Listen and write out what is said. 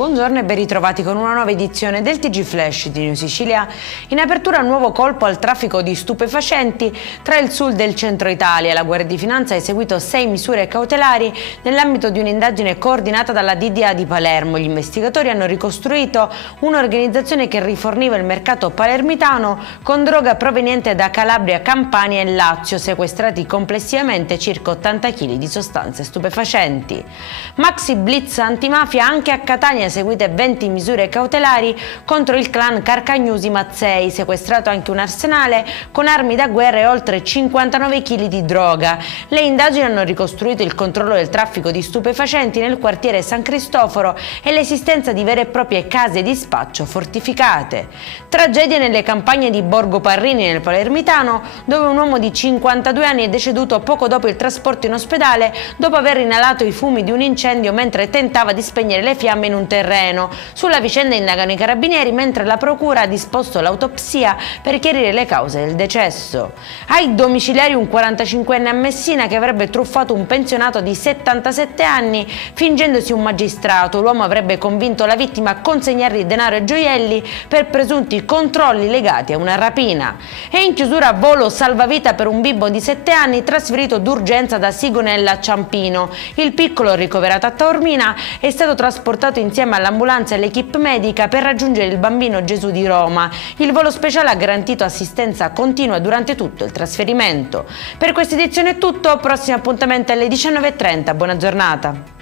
Buongiorno e ben ritrovati con una nuova edizione del TG Flash di New Sicilia. In apertura nuovo colpo al traffico di stupefacenti tra il sud e il centro Italia. La Guardia di Finanza ha eseguito 6 misure cautelari nell'ambito di un'indagine coordinata dalla DDA di Palermo. Gli investigatori hanno ricostruito un'organizzazione che riforniva il mercato palermitano con droga proveniente da Calabria, Campania e Lazio, sequestrati complessivamente circa 80 kg di sostanze stupefacenti. Maxi blitz antimafia anche a Catania, eseguite 20 misure cautelari contro il clan Carcagnusi Mazzei, sequestrato anche un arsenale con armi da guerra e oltre 59 kg di droga. Le indagini hanno ricostruito il controllo del traffico di stupefacenti nel quartiere San Cristoforo e l'esistenza di vere e proprie case di spaccio fortificate. Tragedia nelle campagne di Borgo Parrini nel Palermitano, dove un uomo di 52 anni è deceduto poco dopo il trasporto in ospedale dopo aver inalato i fumi di un incendio mentre tentava di spegnere le fiamme in un terreno. Sulla vicenda indagano i carabinieri, mentre la procura ha disposto l'autopsia per chiarire le cause del decesso. Ai domiciliari un 45enne a Messina che avrebbe truffato un pensionato di 77 anni fingendosi un magistrato. L'uomo avrebbe convinto la vittima a consegnargli denaro e gioielli per presunti controlli legati a una rapina. E in chiusura volo salvavita per un bimbo di 7 anni trasferito d'urgenza da Sigonella a Ciampino. Il piccolo, ricoverato a Taormina, è stato trasportato insieme all'ambulanza e all'equipe medica per raggiungere il bambino Gesù di Roma. Il volo speciale ha garantito assistenza continua durante tutto il trasferimento. Per questa edizione è tutto, prossimo appuntamento alle 19:30. Buona giornata.